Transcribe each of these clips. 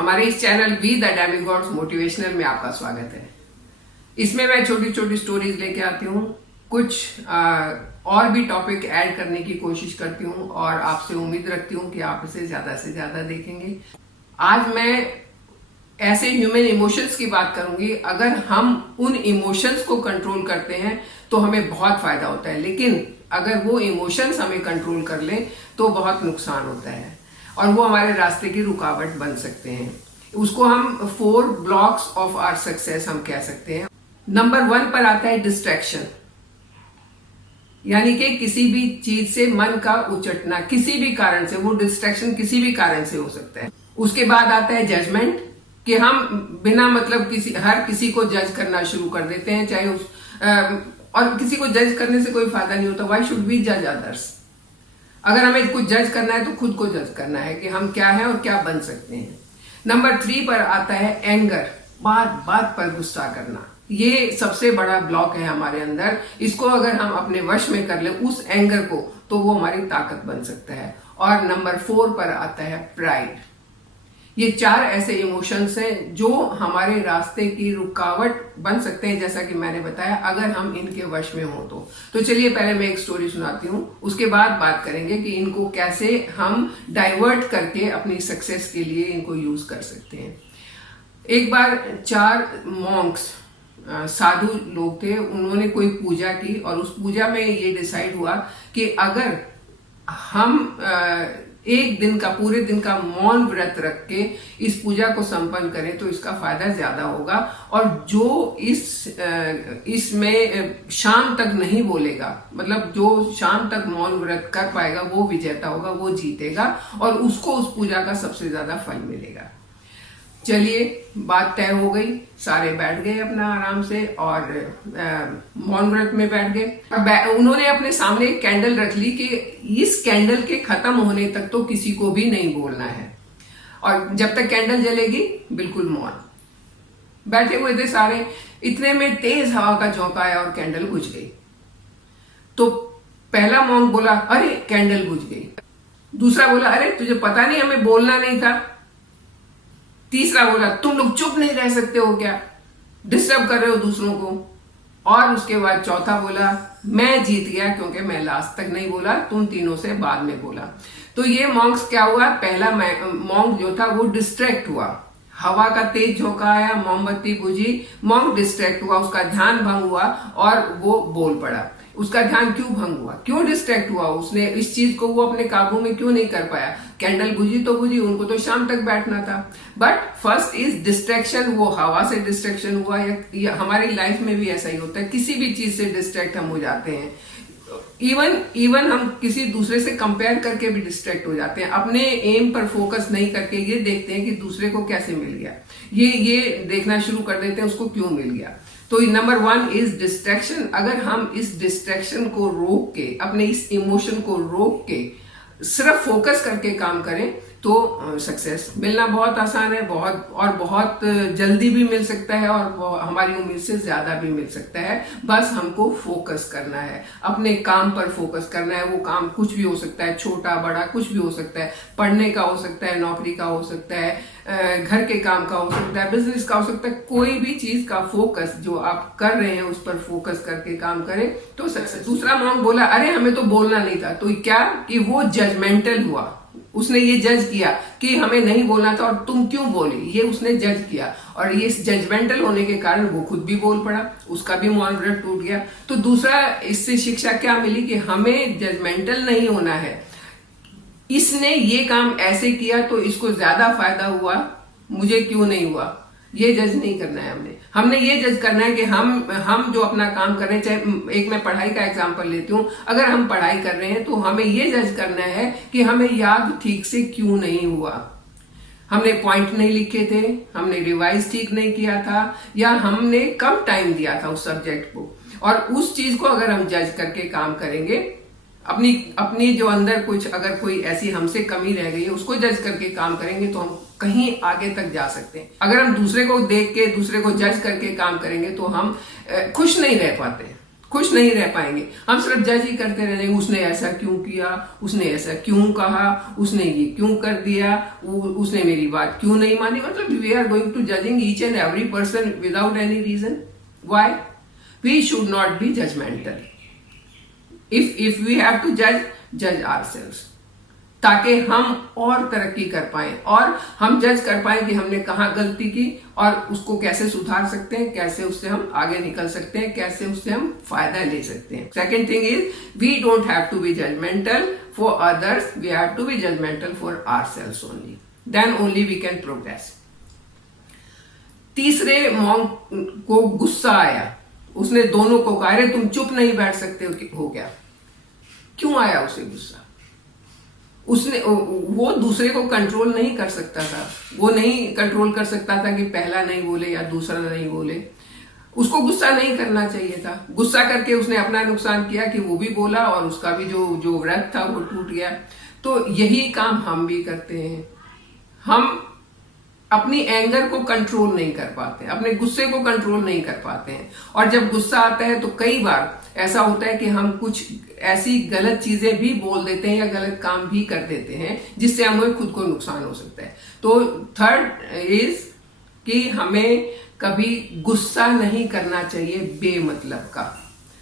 हमारे इस channel we the demigods motivational में आपका स्वागत है। इसमें मैं छोटी छोटी स्टोरीज लेके आती हूँ, कुछ और भी टॉपिक ऐड करने की कोशिश करती हूँ और आपसे उम्मीद रखती हूँ कि आप इसे ज्यादा से ज्यादा देखेंगे। आज मैं ऐसे ह्यूमन इमोशंस की बात करूंगी। अगर हम उन इमोशंस को कंट्रोल करते हैं तो हमें बहुत फायदा होता है, लेकिन अगर वो इमोशंस हमें कंट्रोल कर लें तो बहुत नुकसान होता है और वो हमारे रास्ते की रुकावट बन सकते हैं। उसको हम 4 ब्लॉक्स ऑफ आवर सक्सेस हम कह सकते हैं। नंबर 1 पर आता है डिस्ट्रैक्शन, यानी कि किसी भी चीज से मन का उचटना, किसी भी कारण से। वो डिस्ट्रैक्शन किसी भी कारण से हो सकता है। उसके बाद आता है जजमेंट, कि हम बिना मतलब हर किसी को जज करना शुरू कर देते हैं, चाहे और किसी को जज करने से कोई फायदा नहीं होता। व्हाई शुड वी जज अदर्स? अगर हमें कुछ जज करना है तो खुद को जज करना है कि हम क्या हैं और क्या बन सकते हैं। नंबर 3 पर आता है एंगर, बात बात पर गुस्सा करना। ये सबसे बड़ा ब्लॉक है हमारे अंदर। इसको अगर हम अपने वश में कर ले उस एंगर को, तो वो हमारी ताकत बन सकता है। और नंबर 4 पर आता है प्राइड। ये 4 ऐसे इमोशंस हैं जो हमारे रास्ते की रुकावट बन सकते हैं, जैसा कि मैंने बताया, अगर हम इनके वश में हो तो चलिए पहले मैं एक स्टोरी सुनाती हूँ, उसके बाद बात करेंगे कि इनको कैसे हम डाइवर्ट करके अपनी सक्सेस के लिए इनको यूज कर सकते हैं। एक बार 4 मॉन्क्स, साधु लोग थे, उन्होंने कोई पूजा की और उस पूजा में ये डिसाइड हुआ कि अगर हम एक दिन का, पूरे दिन का मौन व्रत रख के इस पूजा को संपन्न करें तो इसका फायदा ज्यादा होगा। और जो इसमें शाम तक नहीं बोलेगा, मतलब जो शाम तक मौन व्रत कर पाएगा वो विजेता होगा, वो जीतेगा और उसको उस पूजा का सबसे ज्यादा फल मिलेगा। चलिए, बात तय हो गई, सारे बैठ गए अपना आराम से और मौन व्रत में बैठ गए। उन्होंने अपने सामने एक कैंडल रख ली कि इस कैंडल के खत्म होने तक तो किसी को भी नहीं बोलना है और जब तक कैंडल जलेगी बिल्कुल मौन। बैठे हुए थे सारे, इतने में तेज हवा का झोंका आया और कैंडल बुझ गई। तो पहला मॉन्क बोला, अरे कैंडल बुझ गई। दूसरा बोला, अरे तुझे पता नहीं हमें बोलना नहीं था। तीसरा बोला, तुम लोग चुप नहीं रह सकते हो क्या, डिस्टर्ब कर रहे हो दूसरों को। और उसके बाद चौथा बोला, मैं जीत गया क्योंकि मैं लास्ट तक नहीं बोला, तुम तीनों से बाद में बोला। तो ये मॉन्क्स क्या हुआ, पहला मॉन्क जो था वो डिस्ट्रैक्ट हुआ। हवा का तेज झोंका आया, मोमबत्ती बुझी, मॉन्क डिस्ट्रैक्ट हुआ, उसका ध्यान भंग हुआ और वो बोल पड़ा। उसका ध्यान क्यों भंग हुआ, क्यों डिस्ट्रैक्ट हुआ? उसने इस चीज को वो अपने काबू में क्यों नहीं कर पाया? कैंडल बुझी तो बुझी, उनको तो शाम तक बैठना था। बट फर्स्ट इज डिस्ट्रैक्शन, वो हवा से डिस्ट्रैक्शन हुआ। या हमारी लाइफ में भी ऐसा ही होता है, किसी भी चीज से डिस्ट्रैक्ट हम हो जाते हैं। इवन हम किसी दूसरे से कंपेयर करके भी डिस्ट्रैक्ट हो जाते हैं। अपने एम पर फोकस नहीं करके ये देखते हैं कि दूसरे को कैसे मिल गया, ये देखना शुरू कर देते हैं उसको क्यों मिल गया। तो नंबर 1 इज डिस्ट्रैक्शन। अगर हम इस डिस्ट्रैक्शन को रोक के, अपने इस इमोशन को रोक के सिर्फ फोकस करके काम करें तो सक्सेस मिलना बहुत आसान है, बहुत जल्दी भी मिल सकता है और हमारी उम्मीद से ज्यादा भी मिल सकता है। बस हमको फोकस करना है, अपने काम पर फोकस करना है। वो काम कुछ भी हो सकता है, छोटा बड़ा कुछ भी हो सकता है। पढ़ने का हो सकता है, नौकरी का हो सकता है, घर के काम का हो सकता है, बिजनेस का हो सकता है। कोई भी चीज का फोकस जो आप कर रहे हैं उस पर फोकस करके काम करें तो सक्सेस। दूसरा मॉन्क बोला, अरे हमें तो बोलना नहीं था। तो क्या कि वो जजमेंटल हुआ, उसने ये जज किया कि हमें नहीं बोलना था और तुम क्यों बोले, ये उसने जज किया और ये जजमेंटल होने के कारण वो खुद भी बोल पड़ा, उसका भी मौन व्रत टूट गया। तो दूसरा इससे शिक्षा क्या मिली कि हमें जजमेंटल नहीं होना है। इसने ये काम ऐसे किया तो इसको ज्यादा फायदा हुआ, मुझे क्यों नहीं हुआ, ये जज नहीं करना है। हमने ये जज करना है कि हम जो अपना काम कर रहे हैं, चाहे एक मैं पढ़ाई का एग्जांपल लेती हूँ, अगर हम पढ़ाई कर रहे हैं तो हमें ये जज करना है कि हमें याद ठीक से क्यों नहीं हुआ। हमने पॉइंट नहीं लिखे थे, हमने रिवाइज ठीक नहीं किया था, या हमने कम टाइम दिया था उस सब्जेक्ट को। और उस चीज को अगर हम जज करके काम करेंगे, अपनी जो अंदर कुछ अगर कोई ऐसी हमसे कमी रह गई है उसको जज करके काम करेंगे तो हम कहीं आगे तक जा सकते हैं। अगर हम दूसरे को देख के, दूसरे को जज करके काम करेंगे तो हम खुश नहीं रह पाते। खुश नहीं रह पाएंगे। हम सिर्फ जज ही करते रह जाएंगे, उसने ऐसा क्यों किया, उसने ऐसा क्यों कहा, उसने ये क्यों कर दिया, उसने मेरी बात क्यों नहीं मानी। मतलब we are going to judging each and every person without any reason. Why? We should not be judgmental. If we have to जज आवरसेल्व्स, ताकि हम और तरक्की कर पाए और हम जज कर पाए कि हमने कहाँ गलती की और उसको कैसे सुधार सकते हैं, कैसे उससे हम आगे निकल सकते हैं, कैसे उससे हम फायदा ले सकते हैं। Second thing is we don't have to be judgmental for others, we have to be judgmental for ourselves only, then only we can progress. तीसरे मॉन्क को गुस्सा आया, उसने दोनों को कहा अरे तुम चुप नहीं बैठ सकते हो क्या? क्यों आया उसे गुस्सा? उसने वो दूसरे को कंट्रोल नहीं कर सकता था, वो नहीं कंट्रोल कर सकता था कि पहला नहीं बोले या दूसरा नहीं बोले। उसको गुस्सा नहीं करना चाहिए था। गुस्सा करके उसने अपना नुकसान किया कि वो भी बोला और उसका भी जो व्रत था वो टूट गया। तो यही काम हम भी करते हैं। हम अपनी एंगर को कंट्रोल नहीं कर पाते, अपने गुस्से को कंट्रोल नहीं कर पाते हैं। और जब गुस्सा आता है तो कई बार ऐसा होता है कि हम कुछ ऐसी गलत चीजें भी बोल देते हैं या गलत काम भी कर देते हैं जिससे हमें खुद को नुकसान हो सकता है। तो थर्ड इज कि हमें कभी गुस्सा नहीं करना चाहिए बेमतलब का,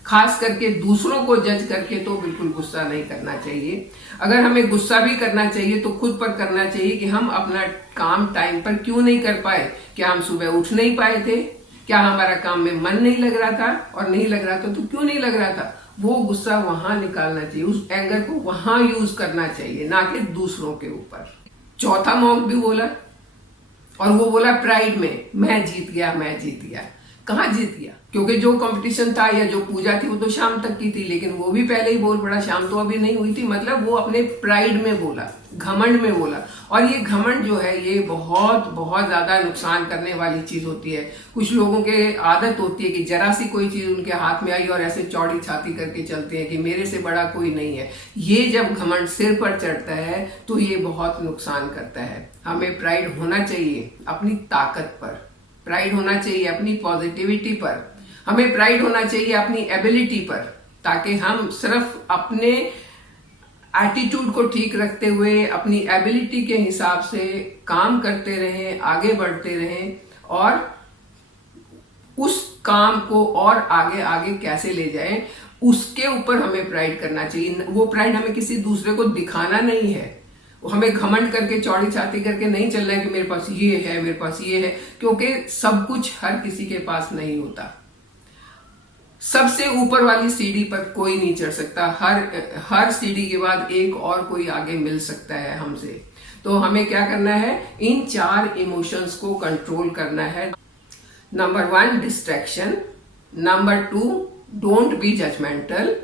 खास करके दूसरों को जज करके तो बिल्कुल गुस्सा नहीं करना चाहिए। अगर हमें गुस्सा भी करना चाहिए तो खुद पर करना चाहिए कि हम अपना काम टाइम पर क्यों नहीं कर पाए। क्या हम सुबह उठ नहीं पाए थे? क्या हमारा काम में मन नहीं लग रहा था? और नहीं लग रहा था तो क्यों नहीं लग रहा था? वो गुस्सा वहां निकालना चाहिए, उस एंगर को वहां यूज करना चाहिए, ना कि दूसरों के ऊपर। चौथा मॉन्क भी बोला और वो बोला प्राइड में, मैं जीत गया, मैं जीत गया। कहाँ जीत गया? क्योंकि जो कंपटीशन था या जो पूजा थी वो तो शाम तक की थी, लेकिन वो भी पहले ही बोल पड़ा, शाम तो अभी नहीं हुई थी। मतलब वो अपने प्राइड में बोला, घमंड में बोला। और ये घमंड जो है ये बहुत बहुत ज्यादा नुकसान करने वाली चीज होती है। कुछ लोगों के आदत होती है कि जरा सी कोई चीज उनके हाथ में आई और ऐसे चौड़ी छाती करके चलते हैं कि मेरे से बड़ा कोई नहीं है। ये जब घमंड सिर पर चढ़ता है तो ये बहुत नुकसान करता है। हमें प्राइड होना चाहिए अपनी ताकत पर, प्राइड होना चाहिए अपनी पॉजिटिविटी पर, हमें प्राइड होना चाहिए अपनी एबिलिटी पर, ताकि हम सिर्फ अपने एटीट्यूड को ठीक रखते हुए अपनी एबिलिटी के हिसाब से काम करते रहें, आगे बढ़ते रहें और उस काम को और आगे आगे कैसे ले जाएं उसके ऊपर हमें प्राइड करना चाहिए। वो प्राइड हमें किसी दूसरे को दिखाना नहीं है, हमें घमंड करके चौड़ी छाती करके नहीं चलना है कि मेरे पास ये है, मेरे पास ये है, क्योंकि सब कुछ हर किसी के पास नहीं होता। सबसे ऊपर वाली सीढ़ी पर कोई नहीं चढ़ सकता, हर सीढ़ी के बाद एक और कोई आगे मिल सकता है हमसे। तो हमें क्या करना है? इन 4 इमोशंस को कंट्रोल करना है। Number 1 distraction, number 2 don't be judgmental,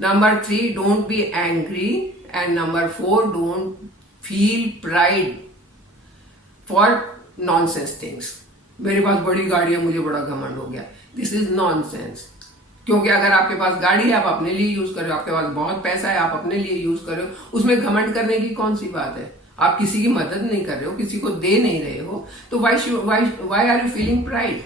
number 3 don't be angry, and number 4 don't feel pride for nonsense things. मेरे पास बड़ी गाड़ी है, मुझे बड़ा घमंड हो गया। This is nonsense. क्योंकि अगर आपके पास गाड़ी है आप अपने लिए यूज कर रहे हो, आपके पास बहुत पैसा है आप अपने लिए यूज कर रहे हो, उसमें घमंड करने की कौन सी बात है? आप किसी की मदद नहीं कर रहे हो, किसी को दे नहीं रहे हो, तो why are you feeling pride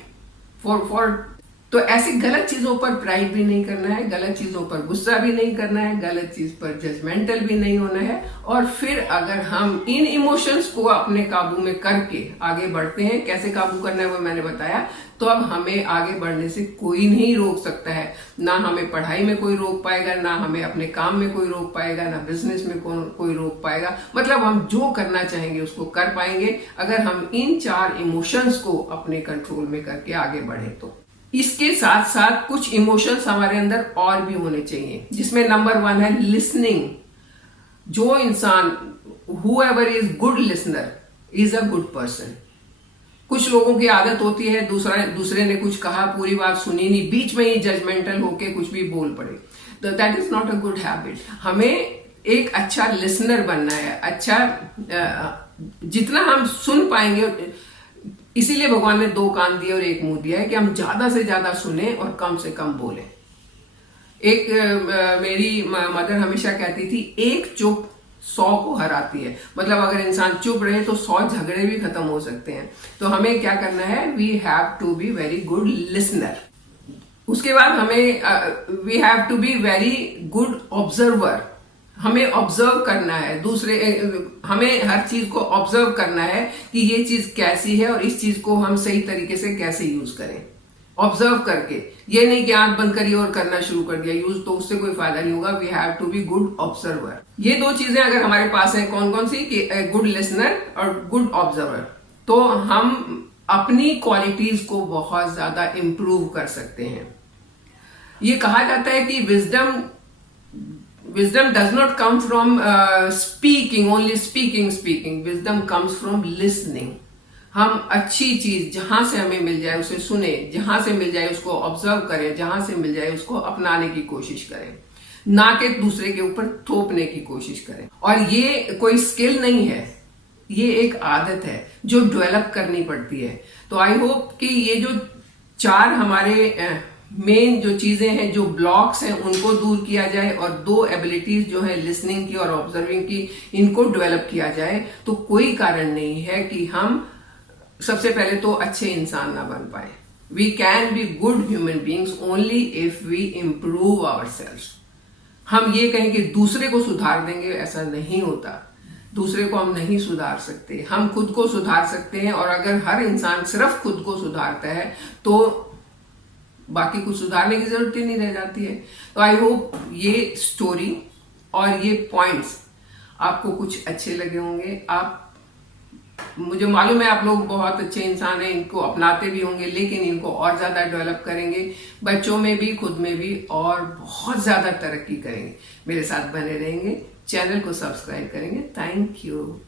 for? तो ऐसी गलत चीजों पर प्राइड भी नहीं करना है, गलत चीजों पर गुस्सा भी नहीं करना है, गलत चीज पर जजमेंटल भी नहीं होना है। और फिर अगर हम इन इमोशंस को अपने काबू में करके आगे बढ़ते हैं, कैसे काबू करना है वो मैंने बताया, तो अब हमें आगे बढ़ने से कोई नहीं रोक सकता है। ना हमें पढ़ाई में कोई रोक पाएगा, ना हमें अपने काम में कोई रोक पाएगा, ना बिजनेस में कोई रोक पाएगा। मतलब हम जो करना चाहेंगे उसको कर पाएंगे अगर हम इन 4 इमोशंस को अपने कंट्रोल में करके आगे बढ़े। तो इसके साथ साथ कुछ इमोशंस हमारे अंदर और भी होने चाहिए, जिसमें नंबर 1 है लिसनिंग। जो इंसान, whoever is good listener is a good person। कुछ लोगों की आदत होती है दूसरे ने कुछ कहा, पूरी बात सुनी नहीं, बीच में ही जजमेंटल होके कुछ भी बोल पड़े, तो that is not a good habit. हमें एक अच्छा लिसनर बनना है। अच्छा, जितना हम सुन पाएंगे, इसीलिए भगवान ने 2 कान दिए और 1 मुंह दिया है कि हम ज्यादा से ज्यादा सुने और कम से कम बोले। एक मेरी मदर हमेशा कहती थी, एक चुप 100 को हराती है। मतलब अगर इंसान चुप रहे तो 100 झगड़े भी खत्म हो सकते हैं। तो हमें क्या करना है? We have to be very good listener. उसके बाद हमें we have to be very good observer. हमें ऑब्जर्व करना है दूसरे, हमें हर चीज को ऑब्जर्व करना है कि ये चीज कैसी है और इस चीज को हम सही तरीके से कैसे यूज करें, ऑब्जर्व करके। ये नहीं कि आंख बंद करिए और करना शुरू कर दिया यूज, तो उससे कोई फायदा नहीं होगा। We have to be good observer. ये दो चीजें अगर हमारे पास है, कौन कौन सी, कि गुड लिसनर और गुड ऑब्जर्वर, तो हम अपनी क्वालिटीज को बहुत ज्यादा इंप्रूव कर सकते हैं। ये कहा जाता है कि wisdom does not come from speaking, only speaking. Wisdom comes from listening. हम अच्छी चीज जहां से हमें मिल जाए उसे सुने, जहां से मिल जाए उसको ऑब्जर्व करें, जहां से मिल जाए उसको अपनाने की कोशिश करें, ना कि दूसरे के ऊपर थोपने की कोशिश करें। और ये कोई स्किल नहीं है, ये एक आदत है जो डेवलप करनी पड़ती है। तो आई होप कि ये जो 4 हमारे मेन जो चीजें हैं, जो ब्लॉक्स हैं, उनको दूर किया जाए और 2 एबिलिटीज जो है लिसनिंग की और ऑब्जर्विंग की, इनको डेवलप किया जाए, तो कोई कारण नहीं है कि हम सबसे पहले तो अच्छे इंसान ना बन पाए। We can be good human beings only if we improve ourselves. हम ये कहें कि दूसरे को सुधार देंगे, ऐसा नहीं होता। दूसरे को हम नहीं सुधार सकते, हम खुद को सुधार सकते हैं। और अगर हर इंसान सिर्फ खुद को सुधारता है तो बाकी कुछ सुधारने की जरूरत ही नहीं रह जाती है। तो आई होप ये स्टोरी और ये पॉइंट्स आपको कुछ अच्छे लगे होंगे। मुझे मालूम है आप लोग बहुत अच्छे इंसान हैं, इनको अपनाते भी होंगे, लेकिन इनको और ज्यादा डेवलप करेंगे, बच्चों में भी, खुद में भी, और बहुत ज्यादा तरक्की करेंगे। मेरे साथ बने रहेंगे, चैनल को सब्सक्राइब करेंगे। Thank you.